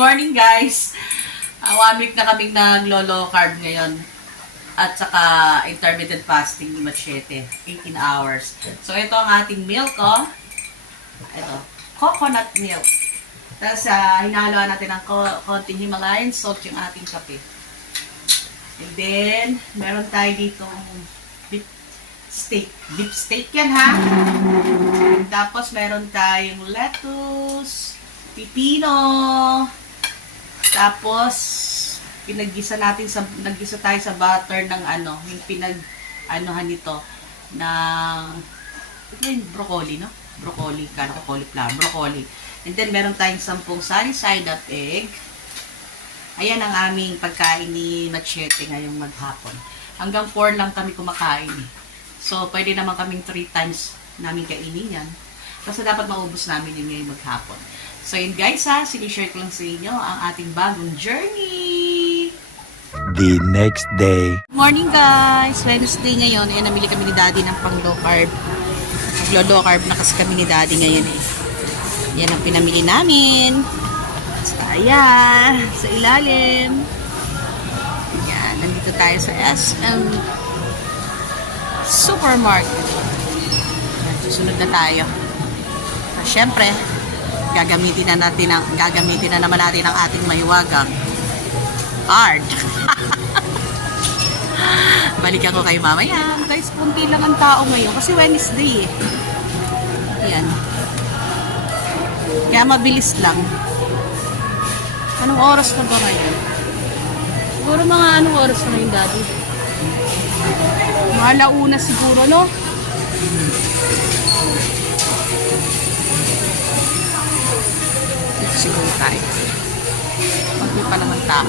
morning guys! Uh, one week na kaming naglo-low carb ngayon. At saka intermittent fasting ni Machete. 18 hours. So ito ang ating milk oh. Ito. Coconut milk. Tapos uh, hinahaluan natin ng ko- konting Himalayan salt yung ating kape. And then, meron tayo dito beef steak. Beef steak yan ha. Tapos meron tayong lettuce, pipino, tapos pinaggisa natin sa naggisa tayo sa butter ng ano, yung pinag anuhan nito ng ito yung broccoli, no? Broccoli, kano ko cauliflower, broccoli. And then meron tayong sampung sunny side up egg. Ayan ang aming pagkain ni Machete ngayong maghapon. Hanggang 4 lang kami kumakain. eh. So, pwede naman kaming 3 times namin kainin yan. Kasi dapat maubos namin yun ngayong maghapon. So, yun guys ha, sinishare ko lang sa inyo ang ating bagong journey. The next day. Morning guys! Wednesday ngayon. Ayan, namili kami ni Daddy ng pang low carb. Naglo low carb na kasi kami ni Daddy ngayon eh. Yan ang pinamili namin. Sa ayan, sa ilalim. Yan, nandito tayo sa SM Supermarket. Susunod na tayo. So, syempre, gagamitin na natin ang gagamitin na naman natin ang ating mahiwagang card. Balikan ko kayo mamaya. Guys, kunti lang ang tao ngayon kasi Wednesday eh. Yan. Kaya mabilis lang. Anong oras na ba ngayon? Siguro mga anong oras na ngayon, Daddy? Mga launa siguro, no? Siguro tayo. Kunti pa naman tao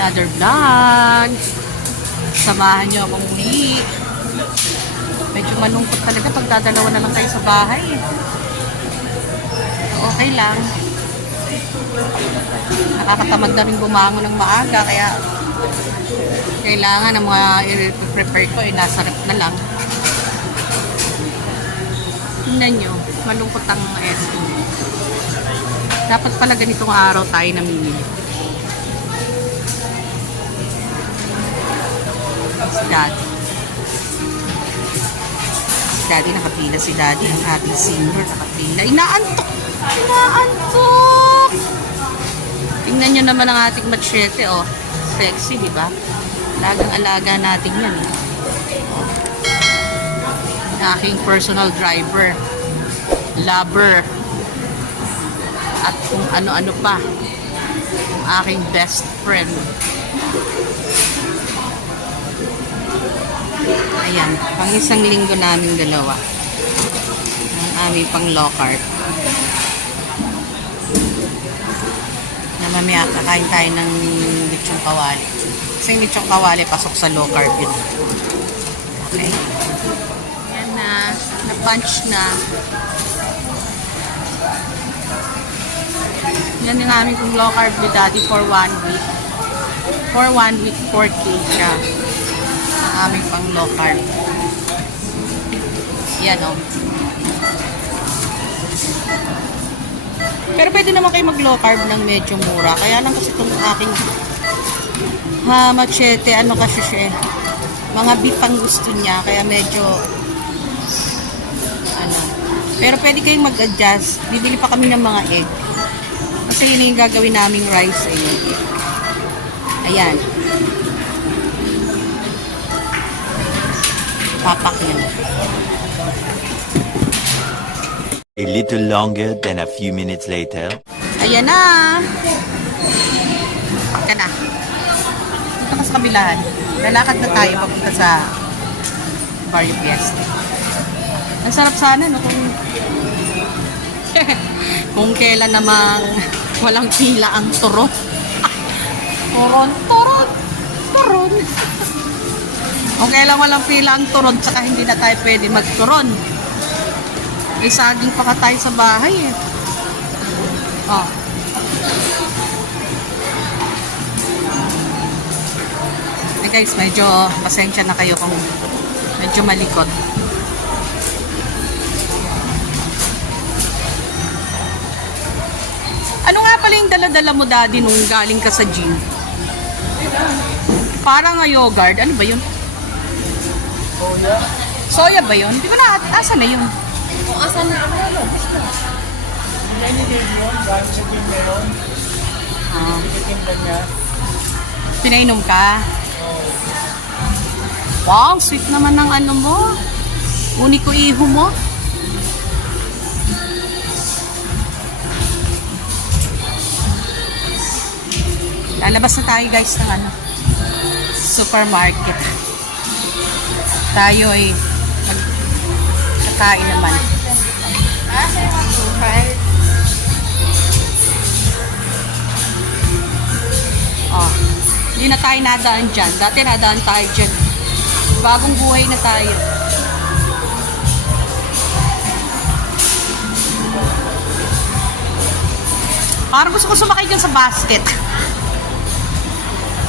another vlog. Samahan niyo akong muli. Medyo malungkot talaga pag dadalawa na lang kayo sa bahay. Okay lang. Nakakatamad na rin bumangon ng maaga, kaya kailangan ng mga i-prepare ko, eh, nasa rep na lang. Tingnan nyo, malungkot ang SB. Dapat pala ganitong araw tayo namimili. si Daddy. Si Daddy nakapila. Si Daddy, ang ating senior, nakapila. Inaantok! Inaantok! Tingnan nyo naman ang ating machete, oh. Sexy, di ba? Alagang-alaga natin yan, eh. Aking personal driver. Lover. At kung ano-ano pa. Ang aking best friend. Ayan, pang isang linggo namin dalawa. Ang aming pang low carb. Na mamaya kakain tayo ng lechong kawali. Kasi yung lechong kawali pasok sa low carb yun. Okay. Yan na, na-punch na. Yan yung aming pang low carb ni daddy for one week. For one week, 4K siya ang aming pang low carb. Yan o. Pero pwede naman kayo mag low carb ng medyo mura. Kaya lang kasi itong aking ha, machete, ano kasi siya eh, mga beef ang gusto niya. Kaya medyo ano. Pero pwede kayong mag-adjust. Bibili pa kami ng mga egg. Kasi yun yung gagawin naming rice eh. Ayan. Papak yun. A little longer than a few minutes later. Ayan na! Ka na. Punta ka sa kabilahan. Lalakad na tayo papunta sa Barrio Fiesta. Ang sarap sana, no? Kung, kung kailan namang walang pila ang turon. turon, turon, turon. kung kailan walang pila ang turon, tsaka hindi na tayo pwede magturon. May saging pa ka tayo sa bahay eh. Oh. Eh guys, medyo pasensya na kayo kung medyo malikot. Dala-dala mo, daddy, nung galing ka sa gym? Parang nga yogurt. Ano ba yun? Soya. Soya ba yun? Di ba na, asa na yun? Kung asan na ang ano? Yan yung game yun. Galing sa game na yun. Ah, niya. pinainom ka? Wow, sweet naman ng ano mo. Uni ko iho mo. Lalabas na tayo guys ng ano, supermarket. Tayo ay magkakain naman. Oh, hindi na tayo nadaan dyan. Dati nadaan tayo dyan. Bagong buhay na tayo. Parang gusto ko sumakay dyan sa basket.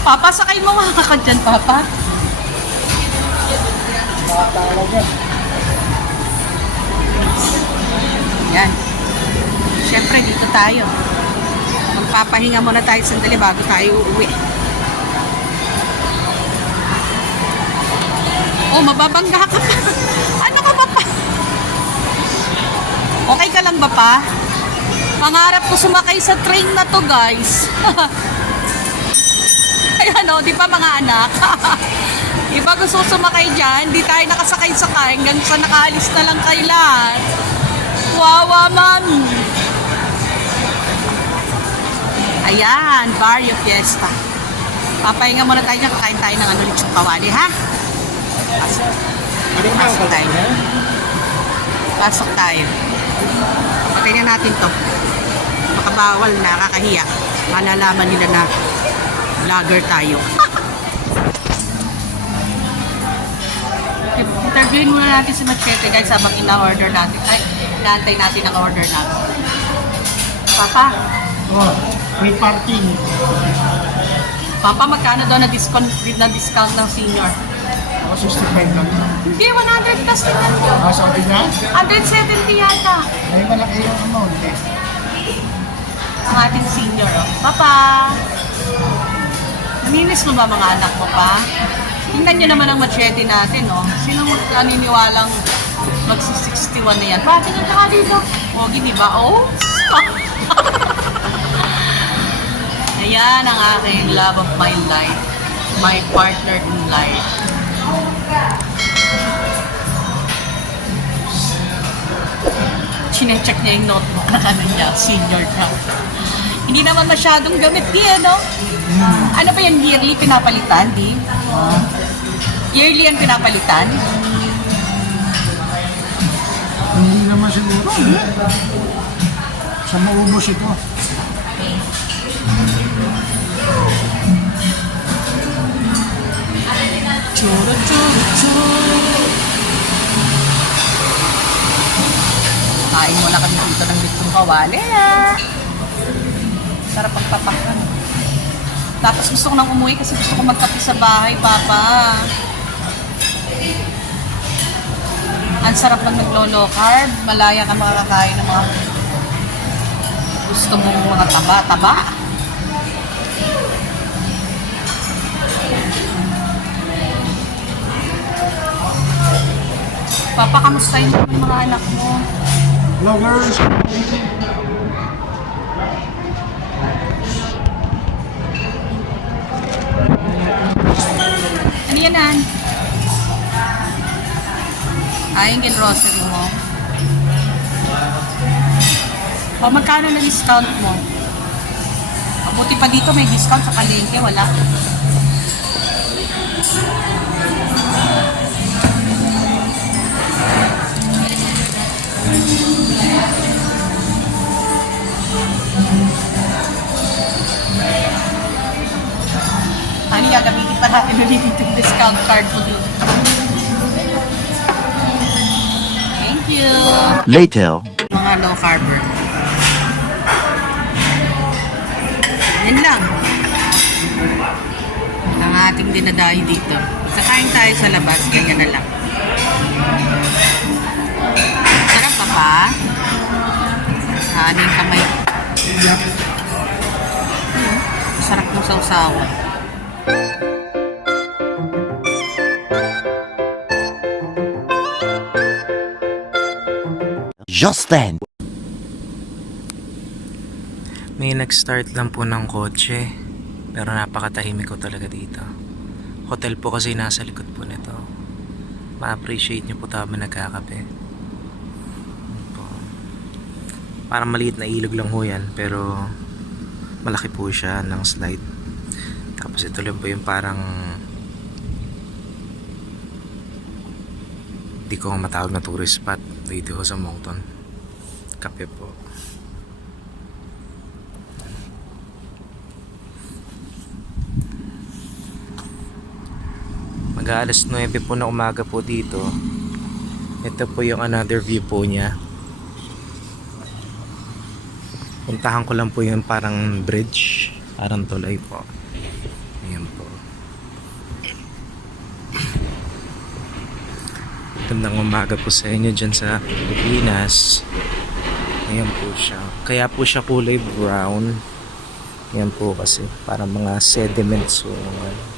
Papa, sakay mo nga ka dyan, Papa. Yan. Siyempre, dito tayo. Magpapahinga muna tayo sandali bago tayo uuwi. Oh, mababangga ka pa. ano ka ba pa? Okay ka lang ba pa? Pangarap ko sumakay sa train na to, guys. Ayan o, di ba mga anak? Iba gusto sumakay dyan, di tayo nakasakay-sakay hanggang sa nakaalis na lang kayo lahat. Wawa, mami. Ayan, Barrio Fiesta. Papahinga muna tayo dyan, kakain tayo ng ano, lechong kawali, ha? Pasok. Pasok tayo. Pasok tayo. Patay na natin to. Makabawal, nakakahiya. Malalaman nila na vlogger tayo. Interviewin muna natin si Machete guys habang ina-order natin. Ay, inaantay natin ang order natin. Papa, Oh, may parking. Papa, magkano daw na discount, na discount ng senior? Ako 65 lang. Hindi, 100 plus din yan. Ah, sabi na? 170 yata. Ay, malaki yung amount eh. Ang ating senior, oh. Papa! Naminis mo ba mga anak mo pa? Tingnan nyo naman ang machete natin, oh. Sino mo naniniwalang magsi-61 na yan? Pa, tingnan ka dito. Pogi, di ba? Oh! Ayan ang aking love of my life. My partner in life. Chinecheck niya yung notebook na ano niya, senior na. Hindi naman masyadong gamit di, ano? Ano ba yan, yearly pinapalitan, di? Yearly yan pinapalitan? Hindi naman siguro. Hindi. Sa maubos ito. Churu, churu, churu. Kain muna kami dito ng litong kawali, ah. Sarap ang papakan. Tapos gusto ko nang umuwi kasi gusto ko magkape sa bahay, Papa. Ang sarap ng naglolo carb. Malaya ka makakakain ng mga gusto mong mga taba-taba. Papa, kamusta yung mga anak mo? Vloggers. Ano yan, An? Ay, yung grocery mo. O, magkano na discount mo? Mabuti pa dito may discount sa palengke, wala. yung discount card mo dito. Thank you. Later. Mga low carber. Yan lang. Ang ating dinadayo dito. Kakain tayo sa labas, ganyan na lang. Sarap pa pa. Ano yung kamay? Sarap ng sausawan. Just then, May nag-start lang po ng kotse. Pero napakatahimik ko talaga dito. Hotel po kasi nasa likod po nito. Ma-appreciate nyo po tama nagkakape. Po. Parang maliit na ilog lang ho yan. Pero malaki po siya ng slide. Tapos ito lang po yung parang di ko matawag na tourist spot dito sa Moncton. Kape po. Mag-aalas 9 po na umaga po dito. Ito po yung another view po niya. Puntahan ko lang po yung parang bridge. Parang tulay po. Ayan po. Gandang umaga po sa inyo dyan sa Pilipinas. Ayan po siya. Kaya po siya kulay brown. Ayan po kasi. Parang mga sediments o ano.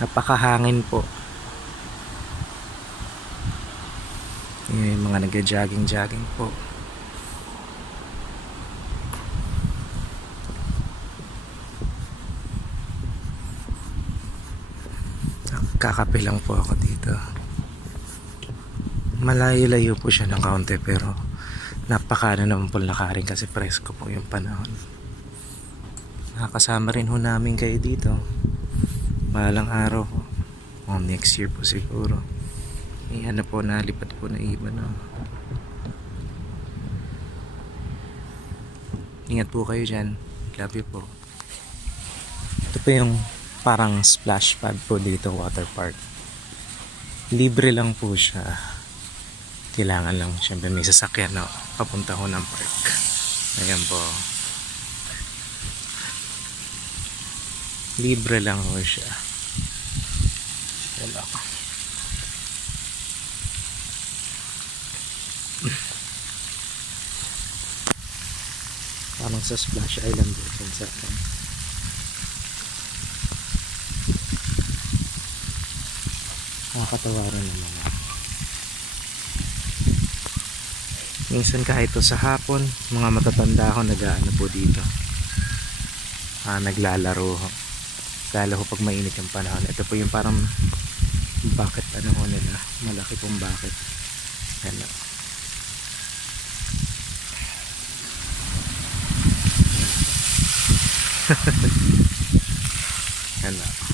napakahangin po yung mga nagja-jogging-jogging po kakape lang po ako dito malayo-layo po siya ng kaunti pero napakano naman po lakarin kasi presko po yung panahon nakakasama rin ho namin kayo dito Malang araw po. Mga next year po siguro. Eh, ano po, nalipat po na iba no. Ingat po kayo dyan. Love you po. Ito po yung parang splash pad po dito, water park. Libre lang po siya. Kailangan lang, syempre may sasakyan, no? Papunta ko ng park. Ayan po. Libre lang ho siya. Wala ka. Parang sa Splash Island din sa akin. Nakakatawa rin naman. ah. Minsan kahit to sa hapon, mga matatanda ako nag-ano po dito. Ah, naglalaro ho. Lalo ho pag mainit yung panahon. Ito po yung parang bucket ano ho nila. Malaki pong bucket. Ano. ano.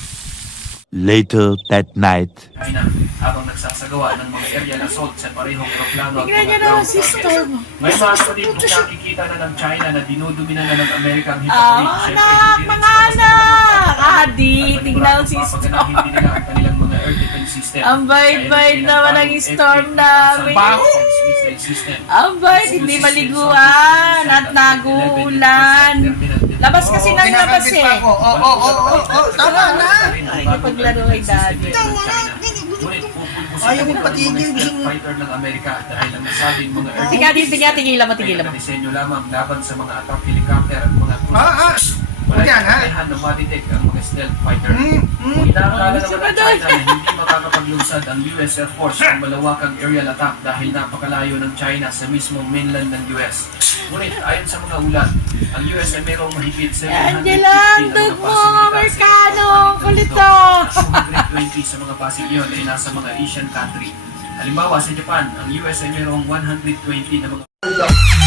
Later that night, China habang nagsasagawa ng mga aerial assault sa parehong aeroplano at Tingnan mga niyo ground naman si. Storm. May mga solid nakikita na ng China na dinudumina na ng Amerika ang Oh, anak, mga anak! Adi, tingnan si Storm. Ang mga. Ang bait-bait naman ng tinatawag Storm F-15,000 namin. Ang bait, hindi maliguan at naguulan. Labas kasi ng labas eh. Oo, oo, oo, oo, oo, tama na. Ay, napaglaro kay daddy. Ayaw mo patigil, gusto mo- Fighter ng Amerika dahil ang nasabing mga air Tiga din, tiga, tigilan mo, ay tigilan mo. nakadesenyo lamang laban sa mga attack helicopter at mga Ah, ah. Wala yan, ha? kakayahan na ma-detect ang mga stealth fighter. Hmm, hmm. Inaakala naman ng. China na hindi makakapaglunsad ang US Air Force ng malawakang aerial attack dahil napakalayo ng China sa mismong mainland ng US. Ngunit ayon sa mga ulat, ang US ay mayroong mahigit 750 Yan lang, na mga sa Amerikano, 220 sa mga pasig yun ay nasa mga Asian country. Halimbawa sa Japan, ang US ay mayroong 120 na mga